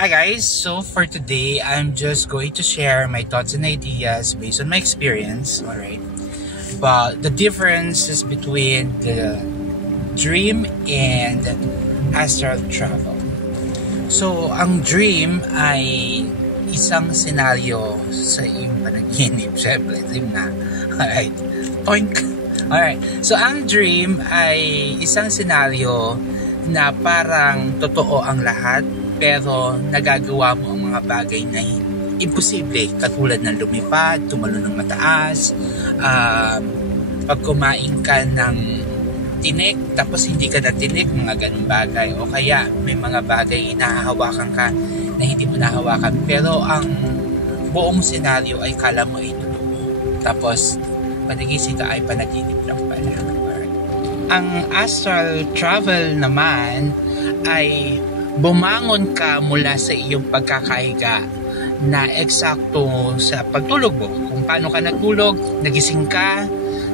Hi guys, so for today, I'm just going to share my thoughts and ideas based on my experience, alright? But the differences between the dream and astral travel. So, ang dream ay isang senaryo sa iyong panaginip. Siyempre, dream na. Alright, toink! Alright, so ang dream ay isang senaryo na parang totoo ang lahat, pero nagagawa mo ang mga bagay na imposible, katulad ng lumipad, tumalon ng mataas, pag kumain ka ng tinik tapos hindi ka na tinik, mga ganung bagay, o kaya may mga bagay nahahawakan ka na hindi mo nahawakan, pero ang buong senaryo ay kala mo ay totoo, tapos panagising ka ay panaginip lang pala. Ang astral travel naman ay bumangon ka mula sa iyong pagkakahiga na eksakto sa pagtulog mo. Kung paano ka natulog, nagising ka,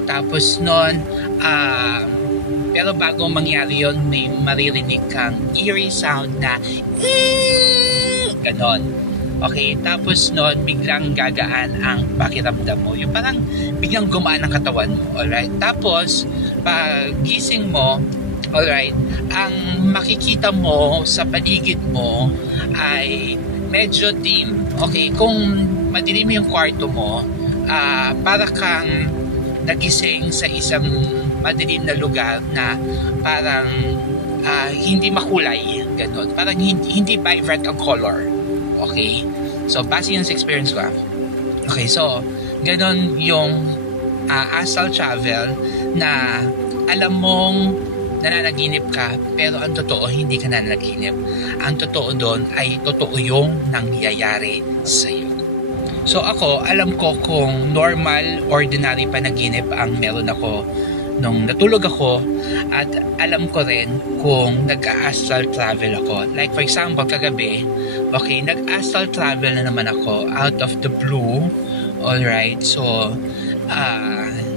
tapos nun, pero bago mangyari yun, may maririnig kang eerie sound na ganon. Okay, tapos nun, biglang gagaan ang pakiramdam mo. Yung parang biglang gumaan ang katawan mo. Alright? Tapos, pag gising mo, alright, ang makikita mo sa paligid mo ay medyo dim. Okay, kung madilim yung kwarto mo, para kang nagising sa isang madilim na lugar na parang hindi makulay, ganun. Parang hindi vibrant ang color. Okay? So, base yun sa experience ko. Okay, so, ganun yung astral travel na alam mong nananaginip ka, pero ang totoo, hindi ka nananaginip. Ang totoo doon ay totoo yung nangyayari sa iyo. So ako, alam ko kung normal, ordinary panaginip ang meron ako nung natulog ako, at alam ko rin kung nag-astral travel ako. Like for example, kagabi, okay, nag-astral travel na naman ako out of the blue. Alright, so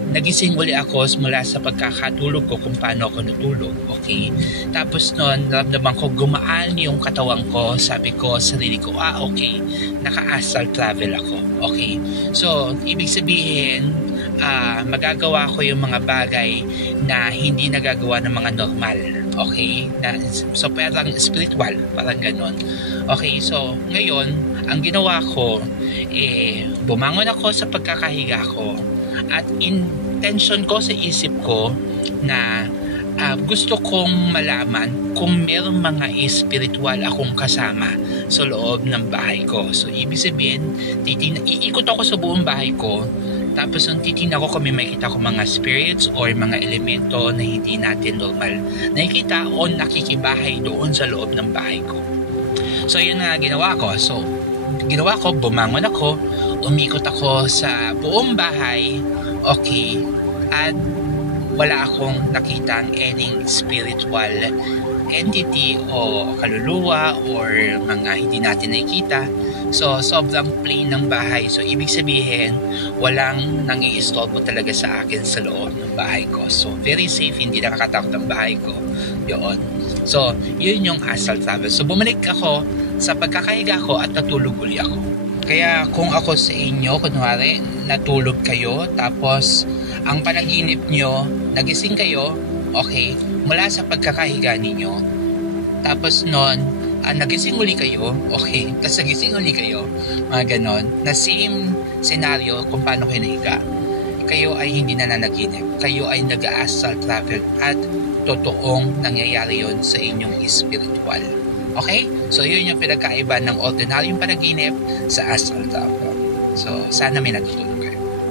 nagising uli ako mula sa pagkakatulog ko kung paano ako natulog. Okay, tapos noon naramdaman ko gumaan yung katawan ko. Sabi ko sa sarili ko, okay, naka-astral travel ako. Okay, so ibig sabihin, magagawa ko yung mga bagay na hindi nagagawa ng mga normal. Okay, so parang spiritual, parang ganon. Okay, so ngayon ang ginawa ko, bumangon ako sa pagkakahiga ko, at intention ko sa isip ko na gusto kong malaman kung meron mga spiritual akong kasama sa loob ng bahay ko. So ibig sabihin, iikot ako sa buong bahay ko, tapos nung titignan ko kung may makita ko mga spirits or mga elemento na hindi natin normal nakikita o nakikibahay doon sa loob ng bahay ko. So yun na ginawa ko. So ginawa ko, bumangon ako, umikot ako sa buong bahay, okay, at wala akong nakitang any spiritual entity o kaluluwa or mga hindi natin nakikita. So sobrang plain ng bahay. So ibig sabihin, walang nang-i-istorbo talaga sa akin sa loob ng bahay ko. So very safe, hindi nakakatakot ang bahay ko. Yun. So yun yung astral travel. So bumalik ako sa pagkakahiga ko at natulog uli ako. Kaya kung ako sa inyo, kunwari, natulog kayo, tapos ang panaginip nyo, nagising kayo, okay, mula sa pagkakahiga ninyo, tapos nun, nagising uli kayo, okay, tapos nagising uli kayo, mga ganon, na same scenario kung paano kayo nahiga. Kayo ay hindi nananaginip, kayo ay nag-astral travel, at totoong nangyayari yon sa inyong spiritual. Okay? So, yun yung pinagkaiba ng ordinaryong panaginip sa astral travel. So, sana may natutulog.